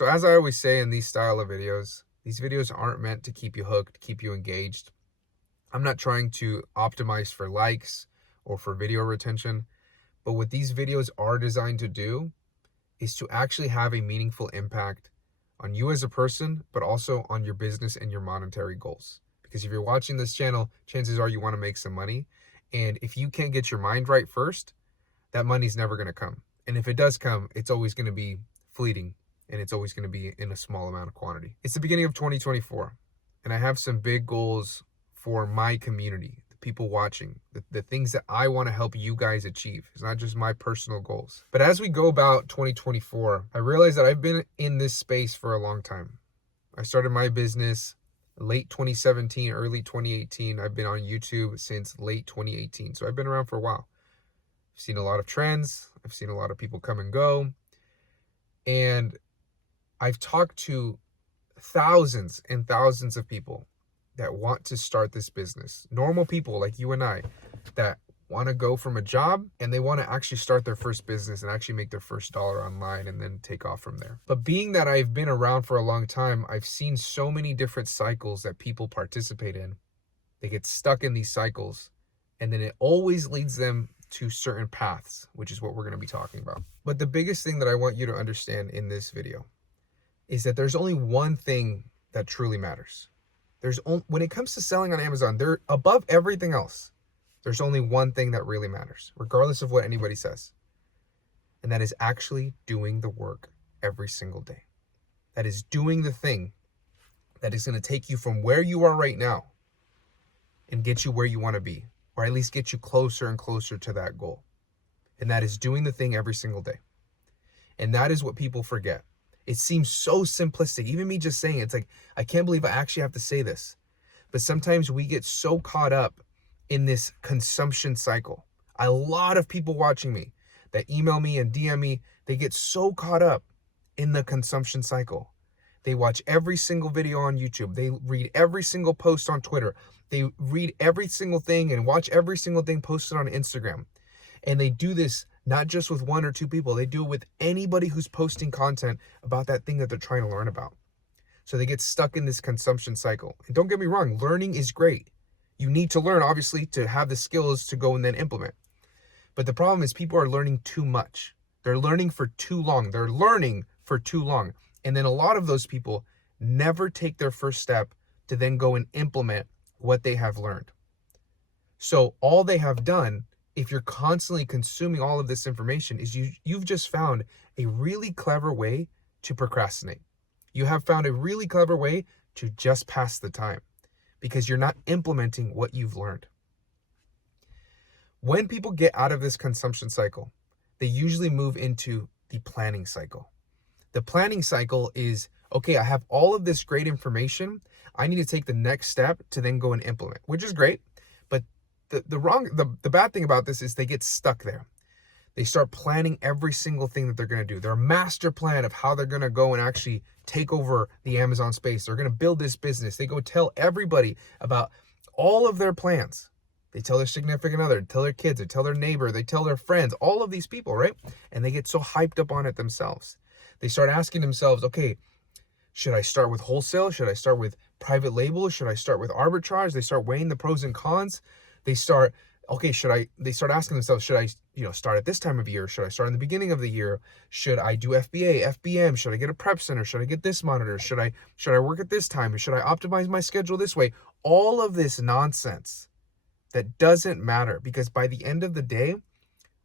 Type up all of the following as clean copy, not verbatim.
So as I always say in these style of videos, these videos aren't meant to keep you hooked, keep you engaged. I'm not trying to optimize for likes or for video retention, but what these videos are designed to do is to actually have a meaningful impact on you as a person, but also on your business and your monetary goals. Because if you're watching this channel, chances are you want to make some money. And if you can't get your mind right first, that money's never going to come. And if it does come, it's always going to be fleeting, and it's always going to be in a small amount of quantity. It's the beginning of 2024, and I have some big goals for my community, the people watching, the things that I want to help you guys achieve. It's not just my personal goals. But as we go about 2024, I realize that I've been in this space for a long time. I started my business late 2017, early 2018. I've been on YouTube since late 2018. So I've been around for a while. I've seen a lot of trends. I've seen a lot of people come and go. And I've talked to thousands and thousands of people that want to start this business. Normal people like you and I that want to go from a job and they want to actually start their first business and actually make their first dollar online and then take off from there. But being that I've been around for a long time, I've seen so many different cycles that people participate in. They get stuck in these cycles, and then it always leads them to certain paths, which is what we're going to be talking about. But the biggest thing that I want you to understand in this video is that there's only one thing that truly matters. When it comes to selling on Amazon, they're above everything else. There's only one thing that really matters, regardless of what anybody says. And that is actually doing the work every single day. That is doing the thing that is going to take you from where you are right now and get you where you want to be, or at least get you closer and closer to that goal. And that is doing the thing every single day. And that is what people forget. It seems so simplistic. Even me just saying it, it's like, I can't believe I actually have to say this. But sometimes we get so caught up in this consumption cycle. A lot of people watching me that email me and DM me, they get so caught up in the consumption cycle. They watch every single video on YouTube. They read every single post on Twitter. They read every single thing and watch every single thing posted on Instagram. And they do this not just with one or two people. They do it with anybody who's posting content about that thing that they're trying to learn about. So they get stuck in this consumption cycle. And don't get me wrong, learning is great. You need to learn, obviously, to have the skills to go and then implement. But the problem is people are learning too much. They're learning for too long. They're learning for too long. And then a lot of those people never take their first step to then go and implement what they have learned. So all they have done, if you're constantly consuming all of this information, is you've just found a really clever way to procrastinate. You have found a really clever way to just pass the time because you're not implementing what you've learned. When people get out of this consumption cycle, they usually move into the planning cycle. The planning cycle is, okay, I have all of this great information. I need to take the next step to then go and implement, which is great. But the bad thing about this is they get stuck there. They start planning every single thing that they're going to do. Their master plan of how they're going to go and actually take over the Amazon space. They're going to build this business. They go tell everybody about all of their plans. They tell their significant other, tell their kids, they tell their neighbor, they tell their friends, all of these people, right? And they get so hyped up on it themselves. They start asking themselves, okay, should I start with wholesale? Should I start with private label? Should I start with arbitrage? They start weighing the pros and cons. They start asking themselves, should I, start at this time of year? Should I start in the beginning of the year? Should I do FBA, FBM? Should I get a prep center? Should I get this monitor? Should I work at this time? Should I optimize my schedule this way? All of this nonsense that doesn't matter, because by the end of the day,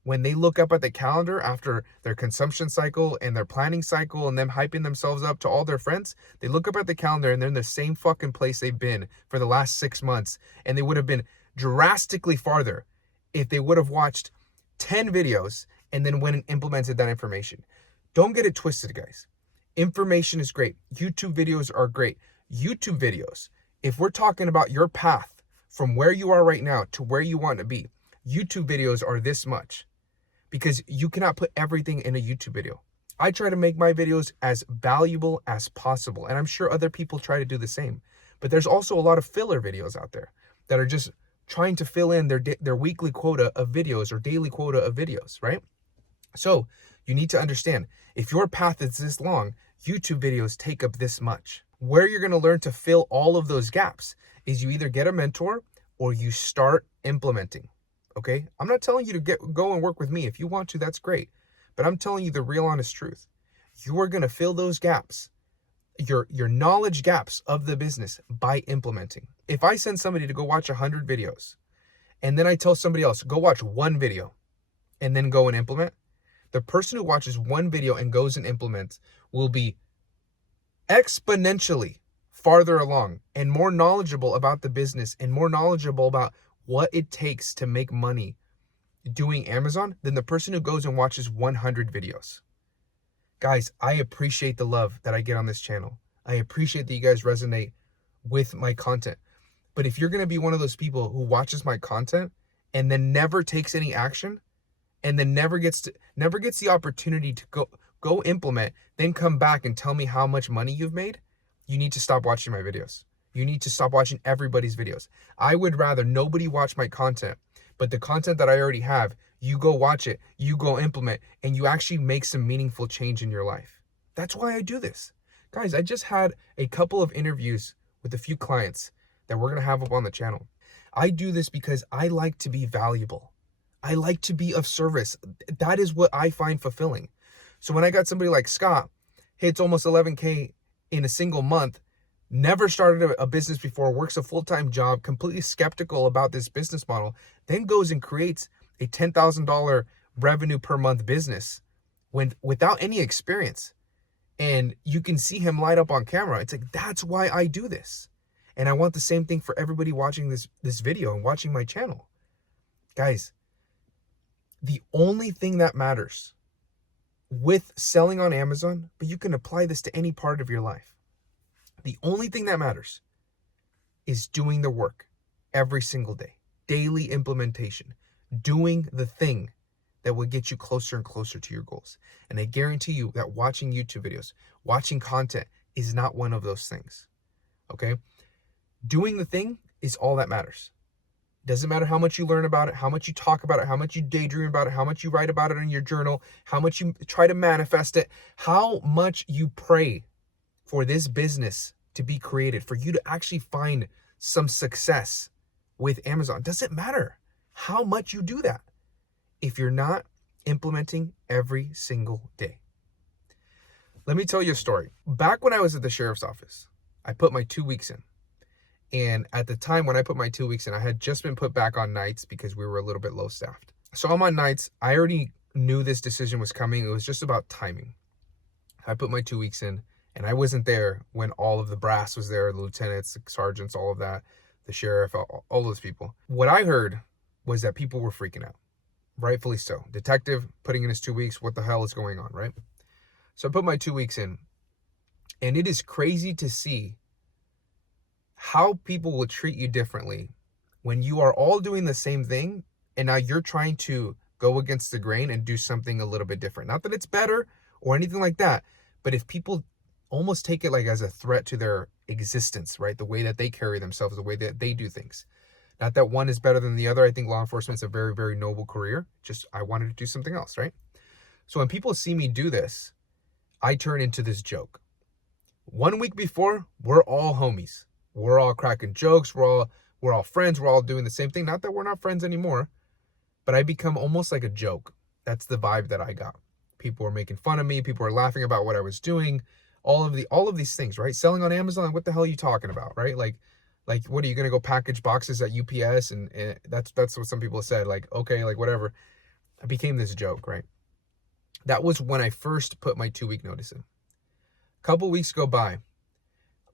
when they look up at the calendar after their consumption cycle and their planning cycle and them hyping themselves up to all their friends, they look up at the calendar and they're in the same fucking place they've been for the last 6 months. And they would have been drastically farther if they would have watched 10 videos and then went and implemented that information. Don't get it twisted, guys. Information is great. YouTube videos are great. YouTube videos, if we're talking about your path from where you are right now to where you want to be, YouTube videos are this much, because you cannot put everything in a YouTube video. I try to make my videos as valuable as possible, and I'm sure other people try to do the same. But there's also a lot of filler videos out there that are just trying to fill in their weekly quota of videos or daily quota of videos, right? So you need to understand, if your path is this long, YouTube videos take up this much. Where you're going to learn to fill all of those gaps is you either get a mentor or you start implementing. Okay? I'm not telling you to go and work with me. If you want to, that's great. But I'm telling you the real honest truth. You are going to fill those gaps, your knowledge gaps of the business, by implementing. If I send somebody to go watch 100 videos and then I tell somebody else, go watch one video and then go and implement, the person who watches one video and goes and implements will be exponentially farther along and more knowledgeable about the business and more knowledgeable about what it takes to make money doing Amazon than the person who goes and watches 100 videos. Guys, I appreciate the love that I get on this channel. I appreciate that you guys resonate with my content. But if you're going to be one of those people who watches my content and then never takes any action and then never gets the opportunity to go implement, then come back and tell me how much money you've made, you need to stop watching my videos. You need to stop watching everybody's videos. I would rather nobody watch my content, but the content that I already have, you go watch it, you go implement, and you actually make some meaningful change in your life. That's why I do this. Guys, I just had a couple of interviews with a few clients that we're going to have up on the channel. I do this because I like to be valuable. I like to be of service. That is what I find fulfilling. So when I got somebody like Scott, hits almost 11K in a single month, never started a business before, works a full-time job, completely skeptical about this business model, then goes and creates a $10,000 revenue per month business without any experience. And you can see him light up on camera. It's like, that's why I do this. And I want the same thing for everybody watching this video and watching my channel. Guys, the only thing that matters with selling on Amazon, but you can apply this to any part of your life. The only thing that matters is doing the work every single day. Daily implementation. Doing the thing that will get you closer and closer to your goals. And I guarantee you that watching YouTube videos, watching content is not one of those things. Okay? Doing the thing is all that matters. Doesn't matter how much you learn about it, how much you talk about it, how much you daydream about it, how much you write about it in your journal, how much you try to manifest it, how much you pray for this business to be created, for you to actually find some success with Amazon. Doesn't matter how much you do that if you're not implementing every single day. Let me tell you a story. Back when I was at the sheriff's office, I put my 2 weeks in. And at the time when I put my 2 weeks in, I had just been put back on nights because we were a little bit low staffed. So I'm on nights. I already knew this decision was coming. It was just about timing. I put my 2 weeks in, and I wasn't there when all of the brass was there, the lieutenants, the sergeants, all of that, the sheriff, all those people. What I heard was that people were freaking out. Rightfully so. Detective putting in his 2 weeks. What the hell is going on, right? So I put my 2 weeks in, and it is crazy to see how people will treat you differently when you are all doing the same thing and now you're trying to go against the grain and do something a little bit different. Not that it's better or anything like that, but if people almost take it like as a threat to their existence, right? The way that they carry themselves, the way that they do things. Not that one is better than the other. I think law enforcement is a very, very noble career. Just I wanted to do something else, right? So when people see me do this, I turn into this joke. 1 week before, we're all homies. We're all cracking jokes. We're all friends. We're all doing the same thing. Not that we're not friends anymore, but I become almost like a joke. That's the vibe that I got. People were making fun of me. People were laughing about what I was doing. All of these things, right? Selling on Amazon. What the hell are you talking about, right? Like, what are you gonna go package boxes at UPS? And that's what some people said. Like, okay, like whatever. I became this joke, right? That was when I first put my 2 week notice in. A couple weeks go by.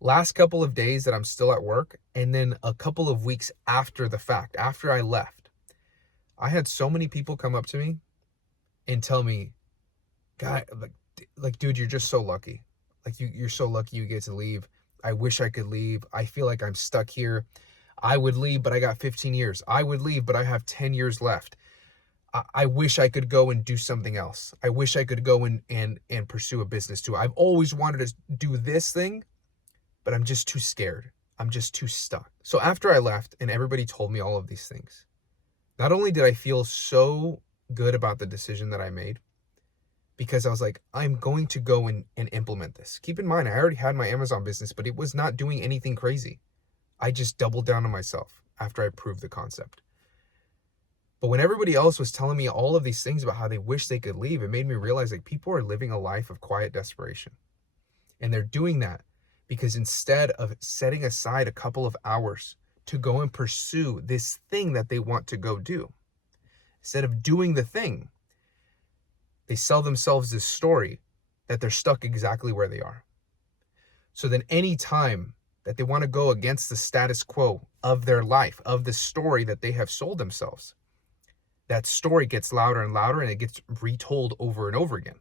Last couple of days that I'm still at work, and then a couple of weeks after the fact, after I left, I had so many people come up to me and tell me, "Guy, like, dude, you're just so lucky. Like, you're so lucky you get to leave. I wish I could leave. I feel like I'm stuck here. I would leave, but I got 15 years. I would leave, but I have 10 years left. I wish I could go and do something else. I wish I could go and pursue a business too. I've always wanted to do this thing, but I'm just too scared. I'm just too stuck." So after I left and everybody told me all of these things, not only did I feel so good about the decision that I made, because I was like, I'm going to go and implement this. Keep in mind, I already had my Amazon business, but it was not doing anything crazy. I just doubled down on myself after I proved the concept. But when everybody else was telling me all of these things about how they wish they could leave, it made me realize like people are living a life of quiet desperation. And they're doing that because instead of setting aside a couple of hours to go and pursue this thing that they want to go do, instead of doing the thing, they sell themselves this story that they're stuck exactly where they are. So then any time that they want to go against the status quo of their life, of the story that they have sold themselves, that story gets louder and louder and it gets retold over and over again.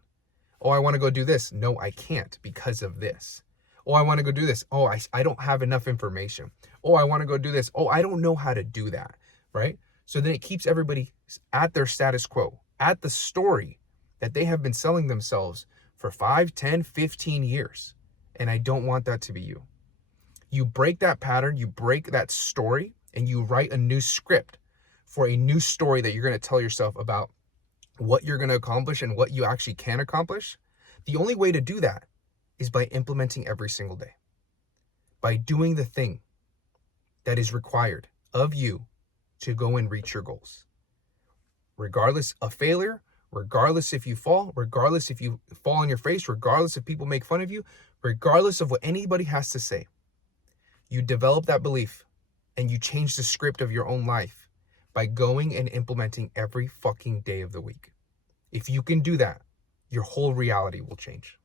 Oh, I want to go do this. No, I can't because of this. Oh, I want to go do this. Oh, I don't have enough information. Oh, I want to go do this. Oh, I don't know how to do that, right? So then it keeps everybody at their status quo, at the story that they have been selling themselves for 5, 10, 15 years. And I don't want that to be you. You break that pattern, you break that story, and you write a new script for a new story that you're going to tell yourself about what you're going to accomplish and what you actually can accomplish. The only way to do that is by implementing every single day, by doing the thing that is required of you to go and reach your goals. Regardless of failure, regardless if you fall, regardless if you fall on your face, regardless if people make fun of you, regardless of what anybody has to say, you develop that belief and you change the script of your own life by going and implementing every fucking day of the week. If you can do that, your whole reality will change.